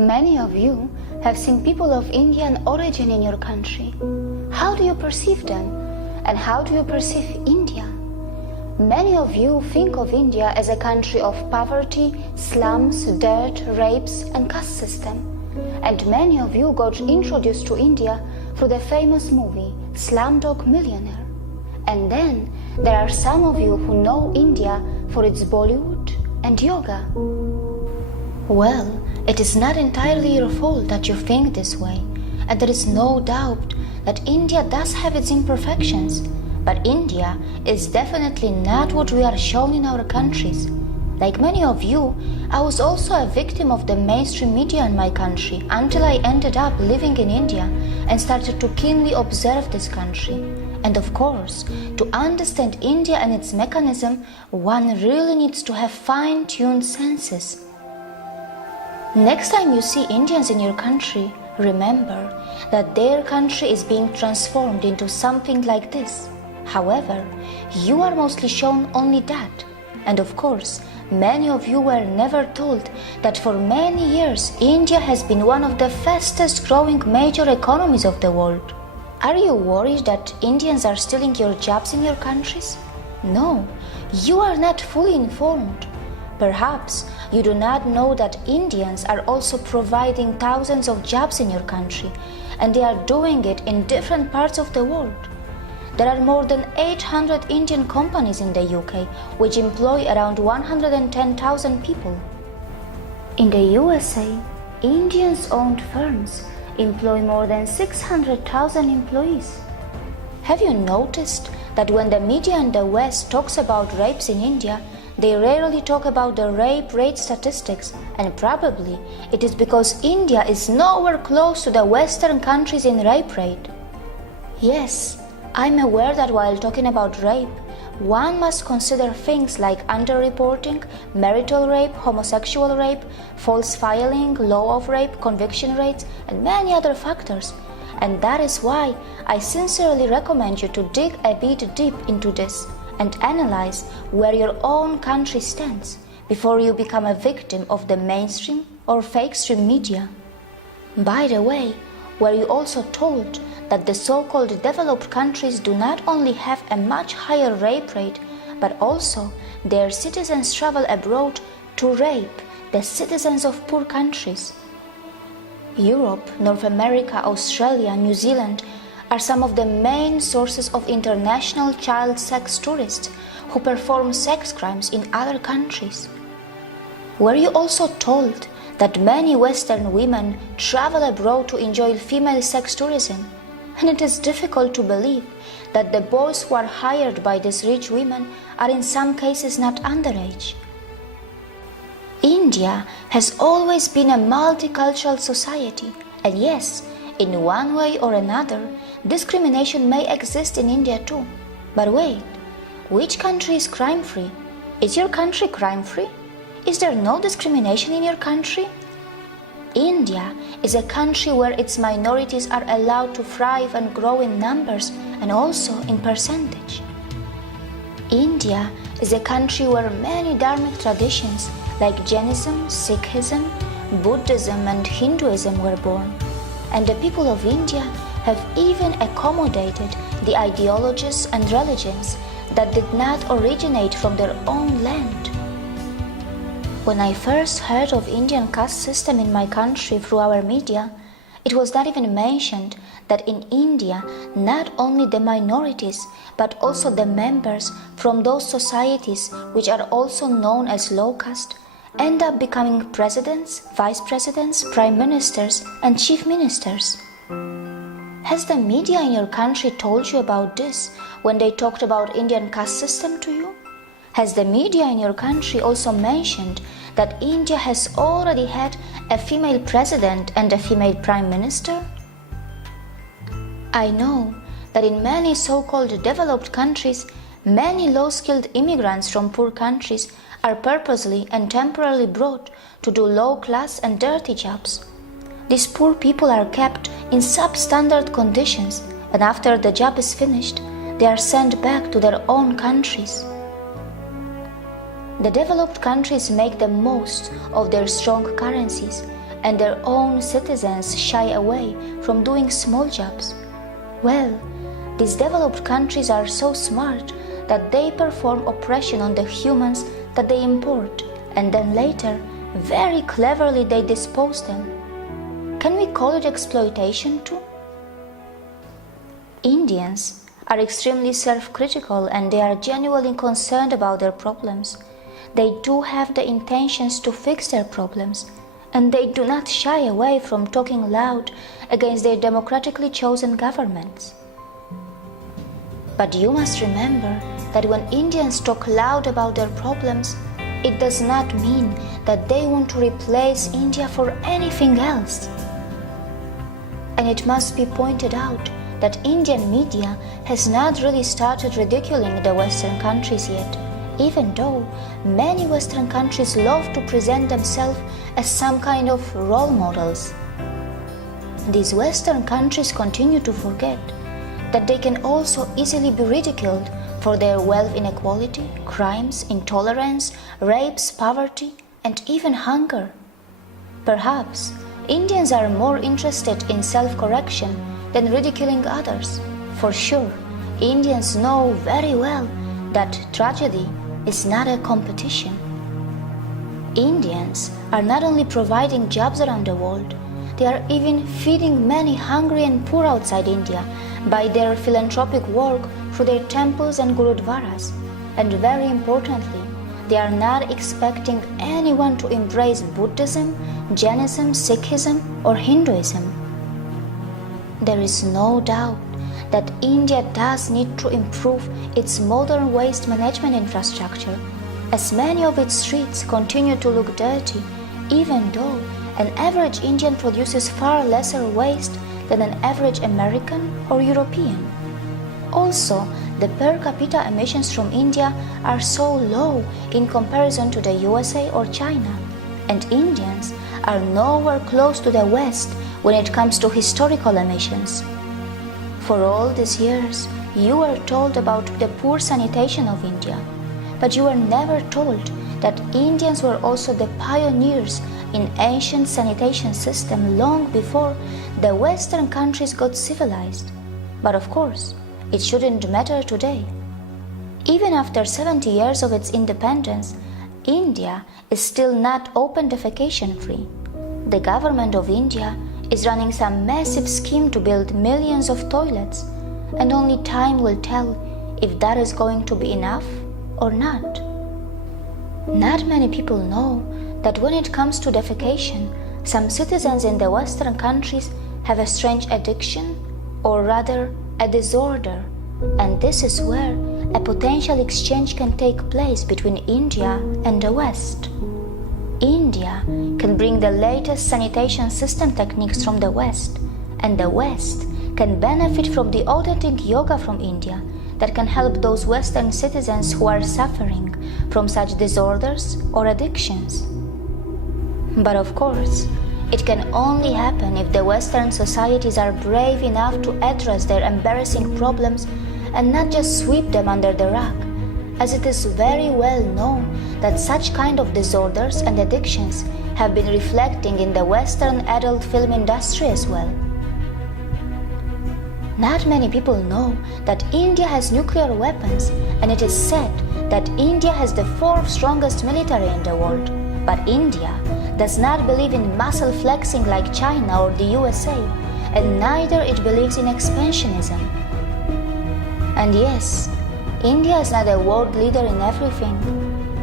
Many of you have seen people of Indian origin in your country. How do you perceive them? And how do you perceive India? Many of you think of India as a country of poverty, slums, dirt, rapes, and caste system. And many of you got introduced to India through the famous movie Slumdog Millionaire. And then there are some of you who know India for its Bollywood and yoga. Well, it is not entirely your fault that you think this way, and there is no doubt that India does have its imperfections, but India is definitely not what we are shown in our countries. Like many of you, I was also a victim of the mainstream media in my country until I ended up living in India and started to keenly observe this country. And of course, to understand India and its mechanism, one really needs to have fine-tuned senses. Next time you see Indians in your country, remember that their country is being transformed into something like this. However, you are mostly shown only that. And of course, many of you were never told that for many years India has been one of the fastest growing major economies of the world. Are you worried that Indians are stealing your jobs in your countries? No, you are not fully informed. Perhaps you do not know that Indians are also providing thousands of jobs in your country, and they are doing it in different parts of the world. There are more than 800 Indian companies in the UK, which employ around 110,000 people. In the USA, Indians-owned firms employ more than 600,000 employees. Have you noticed that when the media in the West talks about rapes in India, they rarely talk about the rape rate statistics, and probably it is because India is nowhere close to the Western countries in rape rate. Yes, I'm aware that while talking about rape, one must consider things like underreporting, marital rape, homosexual rape, false filing, law of rape, conviction rates, and many other factors. And that is why I sincerely recommend you to dig a bit deep into this and analyze where your own country stands before you become a victim of the mainstream or fake stream media. By the way, were you also told that the so-called developed countries do not only have a much higher rape rate, but also their citizens travel abroad to rape the citizens of poor countries? Europe, North America, Australia, New Zealand are some of the main sources of international child sex tourists who perform sex crimes in other countries. Were you also told that many Western women travel abroad to enjoy female sex tourism? And it is difficult to believe that the boys who are hired by these rich women are in some cases not underage. India has always been a multicultural society, and yes, in one way or another, discrimination may exist in India too. But wait, which country is crime-free? Is your country crime-free? Is there no discrimination in your country? India is a country where its minorities are allowed to thrive and grow in numbers and also in percentage. India is a country where many dharmic traditions like Jainism, Sikhism, Buddhism and Hinduism were born, and the people of India have even accommodated the ideologies and religions that did not originate from their own land. When I first heard of Indian caste system in my country through our media, it was not even mentioned that in India not only the minorities but also the members from those societies which are also known as low caste end up becoming presidents, vice presidents, prime ministers and chief ministers. Has the media in your country told you about this when they talked about Indian caste system to you? Has the media in your country also mentioned that India has already had a female president and a female prime minister? I know that in many so-called developed countries, many low-skilled immigrants from poor countries are purposely and temporarily brought to do low-class and dirty jobs. These poor people are kept in substandard conditions, and after the job is finished, they are sent back to their own countries. The developed countries make the most of their strong currencies and their own citizens shy away from doing small jobs. Well, these developed countries are so smart that they perform oppression on the humans that they import, and then later, very cleverly they dispose them. Can we call it exploitation too? Indians are extremely self-critical and they are genuinely concerned about their problems. They do have the intentions to fix their problems, and they do not shy away from talking loud against their democratically chosen governments. But you must remember that when Indians talk loud about their problems, it does not mean that they want to replace India for anything else. And it must be pointed out that Indian media has not really started ridiculing the Western countries yet, even though many Western countries love to present themselves as some kind of role models. These Western countries continue to forget that they can also easily be ridiculed for their wealth inequality, crimes, intolerance, rapes, poverty, and even hunger. Perhaps Indians are more interested in self-correction than ridiculing others. For sure, Indians know very well that tragedy is not a competition. Indians are not only providing jobs around the world, they are even feeding many hungry and poor outside India by their philanthropic work through their temples and gurudwaras. And very importantly, they are not expecting anyone to embrace Buddhism, Jainism, Sikhism, or Hinduism. There is no doubt that India does need to improve its modern waste management infrastructure, as many of its streets continue to look dirty, even though an average Indian produces far lesser waste than an average American or European. Also, the per capita emissions from India are so low in comparison to the USA or China, and Indians are nowhere close to the West when it comes to historical emissions. For all these years, you were told about the poor sanitation of India, but you were never told that Indians were also the pioneers in ancient sanitation system long before the Western countries got civilized. But of course, it shouldn't matter today. Even after 70 years of its independence, India is still not open defecation free. The government of India is running some massive scheme to build millions of toilets, and only time will tell if that is going to be enough or not. Not many people know that when it comes to defecation, some citizens in the Western countries have a strange addiction, or rather a disorder, and this is where a potential exchange can take place between India and the West. India can bring the latest sanitation system techniques from the West, and the West can benefit from the authentic yoga from India that can help those Western citizens who are suffering from such disorders or addictions. But of course, it can only happen if the Western societies are brave enough to address their embarrassing problems and not just sweep them under the rug, as it is very well known that such kind of disorders and addictions have been reflecting in the Western adult film industry as well. Not many people know that India has nuclear weapons, and it is said that India has the fourth strongest military in the world. But India does not believe in muscle flexing like China or the USA, and neither it believes in expansionism. And yes, India is not a world leader in everything.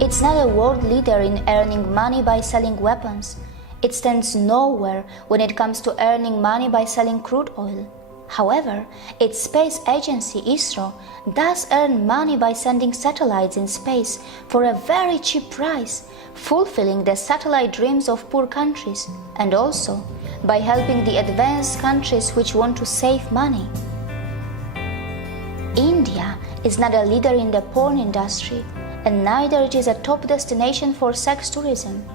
It's not a world leader in earning money by selling weapons. It stands nowhere when it comes to earning money by selling crude oil. However, its space agency, ISRO, does earn money by sending satellites in space for a very cheap price, fulfilling the satellite dreams of poor countries, and also by helping the advanced countries which want to save money. India is not a leader in the porn industry, and neither it is a top destination for sex tourism.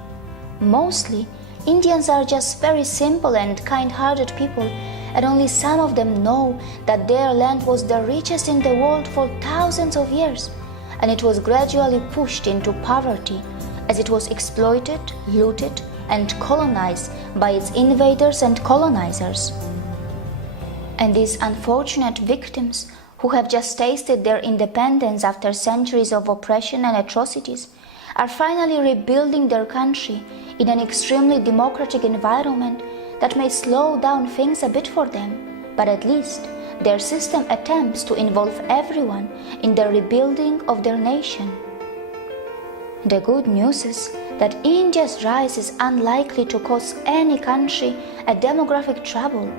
Mostly, Indians are just very simple and kind-hearted people, and only some of them know that their land was the richest in the world for thousands of years, and it was gradually pushed into poverty as it was exploited, looted, and colonized by its invaders and colonizers. And these unfortunate victims who have just tasted their independence after centuries of oppression and atrocities are finally rebuilding their country in an extremely democratic environment that may slow down things a bit for them, but at least their system attempts to involve everyone in the rebuilding of their nation. The good news is that India's rise is unlikely to cause any country a demographic trouble,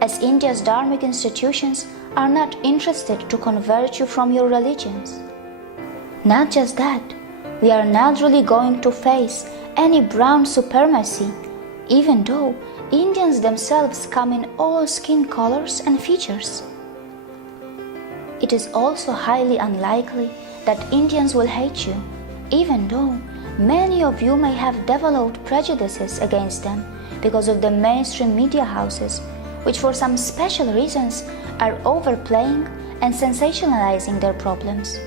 as India's dharmic institutions are not interested to convert you from your religions. Not just that, we are not really going to face any brown supremacy, even though Indians themselves come in all skin colors and features. It is also highly unlikely that Indians will hate you, even though many of you may have developed prejudices against them because of the mainstream media houses, which for some special reasons are overplaying and sensationalizing their problems.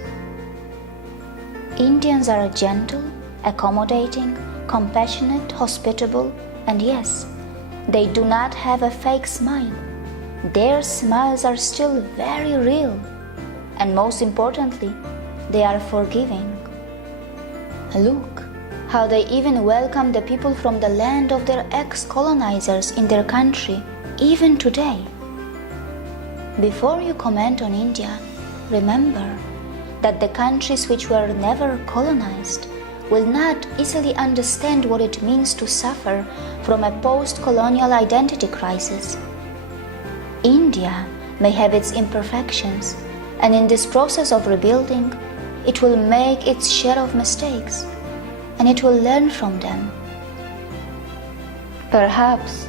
Indians are gentle, accommodating, compassionate, hospitable, and yes, they do not have a fake smile. Their smiles are still very real, and most importantly, they are forgiving. Look how they even welcome the people from the land of their ex-colonizers in their country, even today. Before you comment on India, remember that the countries which were never colonized will not easily understand what it means to suffer from a post-colonial identity crisis. India may have its imperfections, and in this process of rebuilding, it will make its share of mistakes, and it will learn from them. Perhaps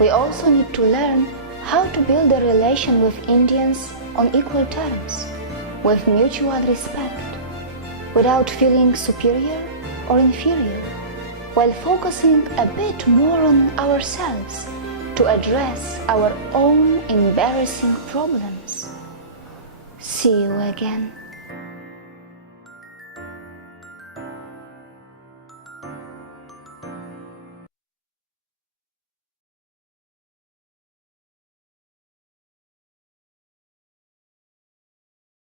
we also need to learn how to build a relation with Indians on equal terms, with mutual respect, without feeling superior or inferior, while focusing a bit more on ourselves to address our own embarrassing problems. See you again.